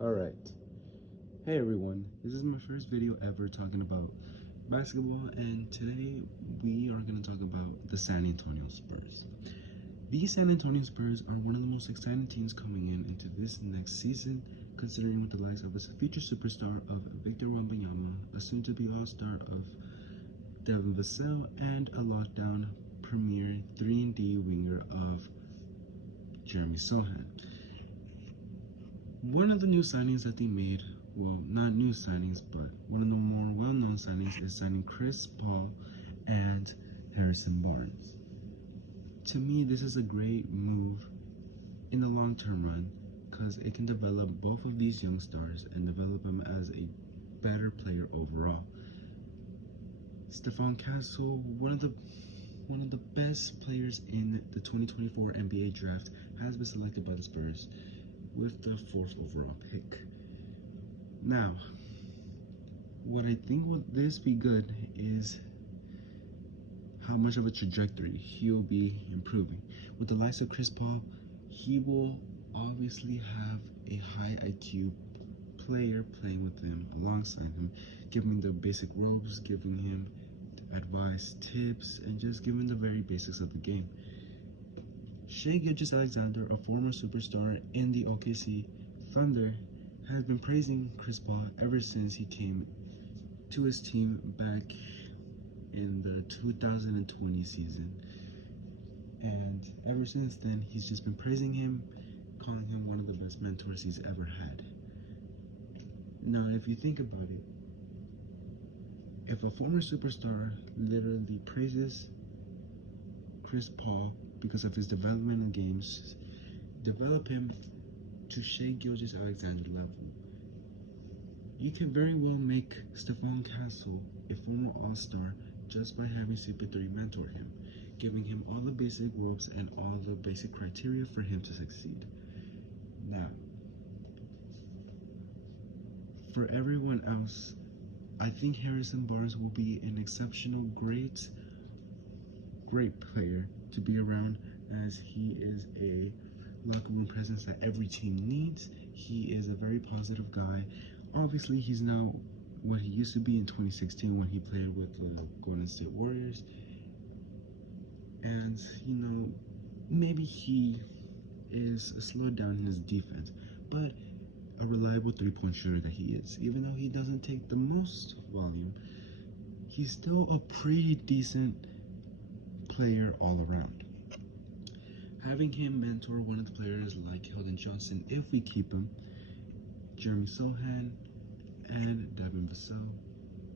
Alright. Hey everyone, this is my first video ever talking about basketball, and today we are going to talk about the San Antonio Spurs. These San Antonio Spurs are one of the most exciting teams coming into this next season, considering with the likes of a future superstar of Victor Wembanyama, a soon-to-be all-star of Devin Vassell, and a lockdown premier 3-and-D winger of Jeremy Sohan. One of the new signings that they made, well, not new signings, but one of the more well-known signings is signing Chris Paul and Harrison Barnes. To me, this is a great move in the long-term run because it can develop both of these young stars and develop them as a better player overall. Stephon Castle, one of the best players in the 2024 NBA draft, has been selected by the Spurs with the 4th overall pick. Now, what I think would this be good is how much of a trajectory he'll be improving. With the likes of Chris Paul, he will obviously have a high IQ player playing with him alongside him, giving the basic ropes, giving him advice, tips, and just giving the very basics of the game. Shai Gilgeous-Alexander, a former superstar in the OKC Thunder, has been praising Chris Paul ever since he came to his team back in the 2020 season. And ever since then, he's just been praising him, calling him one of the best mentors he's ever had. Now, if you think about it, if a former superstar literally praises Chris Paul because of his developmental games, develop him to Shai Gilgeous-Alexander level, you can very well make Stephon Castle a former all-star just by having CP3 mentor him, giving him all the basic ropes and all the basic criteria for him to succeed. Now, for everyone else, I think Harrison Barnes will be an exceptional, great player to be around, as he is a locker room presence that every team needs. He is a very positive guy. Obviously, he's now what he used to be in 2016 when he played with the Golden State Warriors. And, maybe he is slowed down in his defense, but a reliable three-point shooter that he is. Even though he doesn't take the most volume, he's still a pretty decent player all around. Having him mentor one of the players like Keldon Johnson, if we keep him, Jeremy Sohan, and Devin Vassell,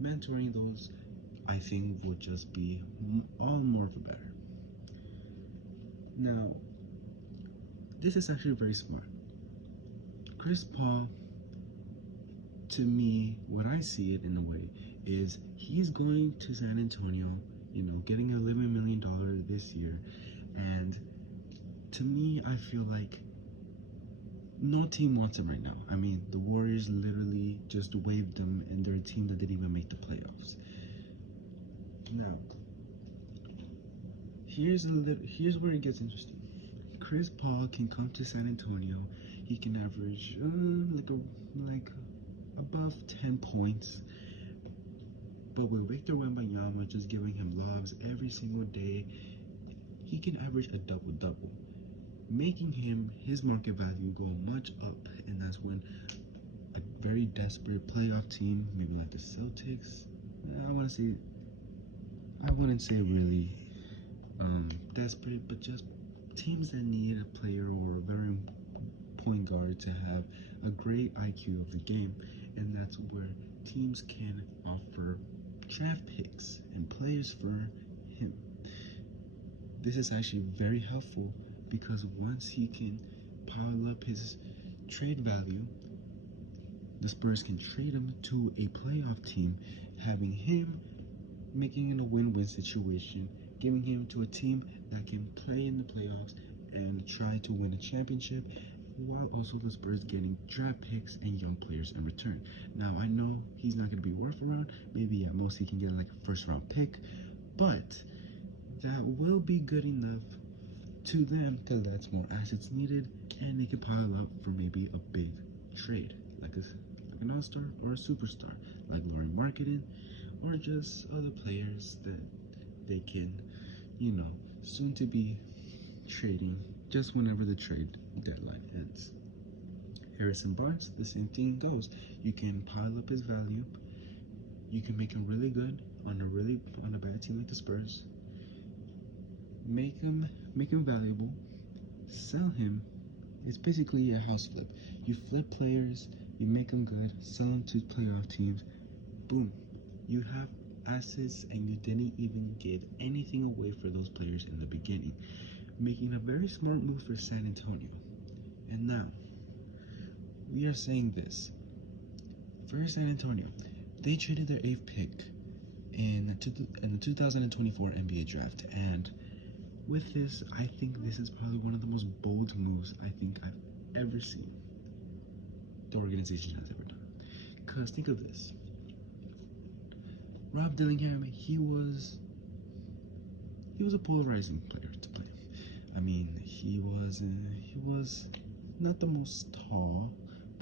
mentoring those, I think, would just be all more for better. Now, this is actually very smart. Chris Paul, to me, what I see it in a way, is he's going to San Antonio, getting $11 million this year, and to me, I feel like no team wants him right now. I mean, the Warriors literally just waived him, and they're a team that didn't even make the playoffs. Now, here's where it gets interesting. Chris Paul can come to San Antonio. He can average like above 10 points. But with Victor Wembanyama just giving him lobs every single day, he can average a double-double, making his market value go much up. And that's when a very desperate playoff team, maybe like the Celtics, I wouldn't say really desperate, but just teams that need a player or a very point guard to have a great IQ of the game, and that's where teams can offer draft picks and players for him. This is actually very helpful because once he can pile up his trade value, the Spurs can trade him to a playoff team, having him making it a win-win situation, giving him to a team that can play in the playoffs and try to win a championship, while also the Spurs getting draft picks and young players in return. Now, I know he's not going to be worth around. Maybe at most he can get like a first-round pick, but that will be good enough to them because that's more assets needed, and they can pile up for maybe a big trade. like an all-star or a superstar, like Laurie Marketing, or just other players that they can, soon to be trading just whenever the trade deadline ends. Harrison Barnes, the same thing goes. You can pile up his value. You can make him really good on a bad team like the Spurs. Make him valuable. Sell him. It's basically a house flip. You flip players, you make them good, sell them to playoff teams. Boom. You have assets and you didn't even give anything away for those players in the beginning, making a very smart move for San Antonio. And now, we are saying this. For San Antonio, they traded their 8th pick in the 2024 NBA draft, and with this, I think this is probably one of the most bold moves I think I've ever seen the organization has ever done. Because think of this. Rob Dillingham, he was a polarizing player to play. I mean, he was not the most tall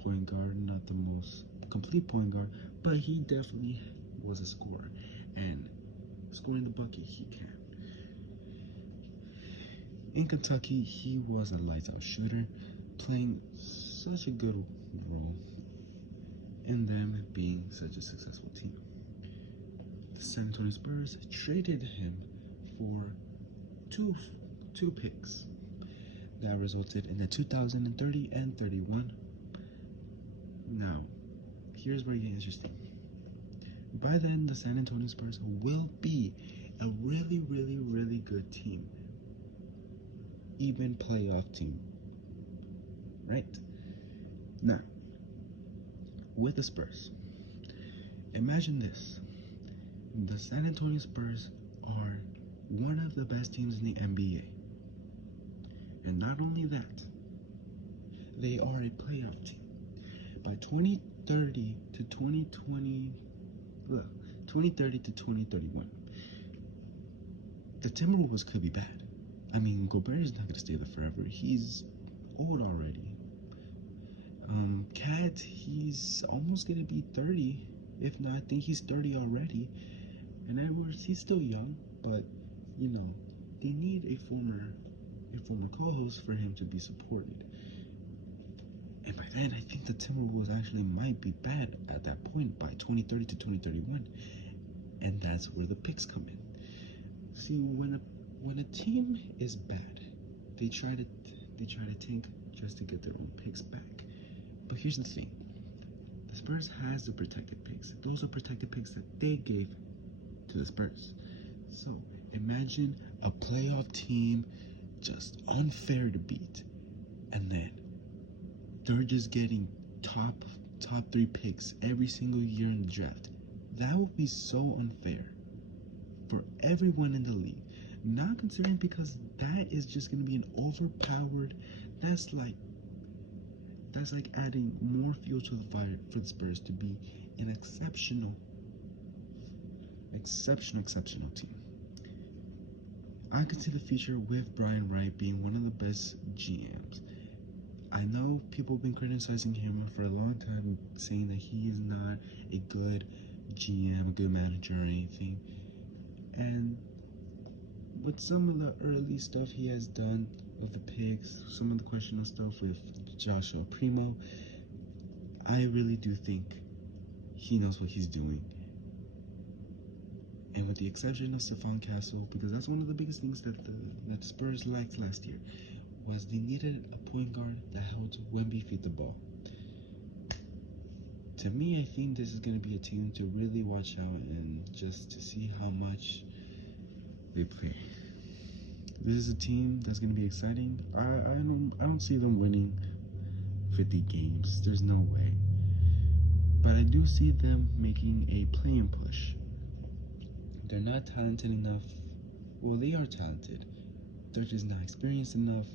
point guard, not the most complete point guard, but he definitely was a scorer, and scoring the bucket he can. In Kentucky, he was a lights-out shooter, playing such a good role in them being such a successful team. The San Antonio Spurs traded him for two picks that resulted in the 2030 and 31. Now, here's where it gets interesting. By then, the San Antonio Spurs will be a really, really, really good team. Even playoff team. Right? Now, with the Spurs, imagine this. The San Antonio Spurs are one of the best teams in the NBA. And not only that, they are a playoff team. By 2030 to 2031, the Timberwolves could be bad. I mean, Gobert is not going to stay there forever. He's old already. Cat, he's almost going to be 30. If not, I think he's 30 already. And Edwards, he's still young, but, they need a former co-host for him to be supported. And by then, I think the Timberwolves actually might be bad at that point by 2030 to 2031. And that's where the picks come in. See, when a team is bad, they try to tank just to get their own picks back. But here's the thing. The Spurs has the protected picks. Those are protected picks that they gave to the Spurs. So imagine a playoff team just unfair to beat, and then they're just getting top 3 picks every single year in the draft. That would be so unfair for everyone in the league. Not considering, because that is just going to be an overpowered. That's like adding more fuel to the fire for the Spurs to be an exceptional team. I could see the future with Brian Wright being one of the best GMs. I know people have been criticizing him for a long time, saying that he is not a good GM, a good manager, or anything. And with some of the early stuff he has done with the picks, some of the questionable stuff with Joshua Primo, I really do think he knows what he's doing. And with the exception of Stephon Castle, because that's one of the biggest things that the Spurs lacked last year, was they needed a point guard that helped Wemby feed the ball. To me, I think this is going to be a team to really watch out and just to see how much they play. This is a team that's going to be exciting. I don't see them winning 50 games. There's no way. But I do see them making a play-in push. They're not talented enough. Well, they are talented. They're just not experienced enough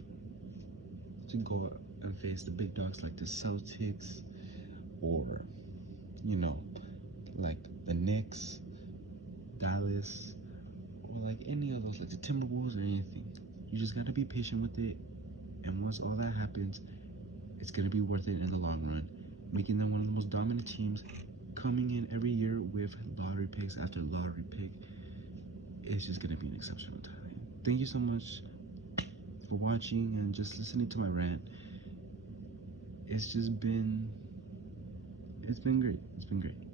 to go and face the big dogs like the Celtics, or, like the Knicks, Dallas, or like any of those, like the Timberwolves or anything. You just got to be patient with it. And once all that happens, it's going to be worth it in the long run. making them one of the most dominant teams, coming in every year with lottery picks after lottery pick. It's just going to be an exceptional time. Thank you so much for watching and just listening to my rant. It's been great. It's been great.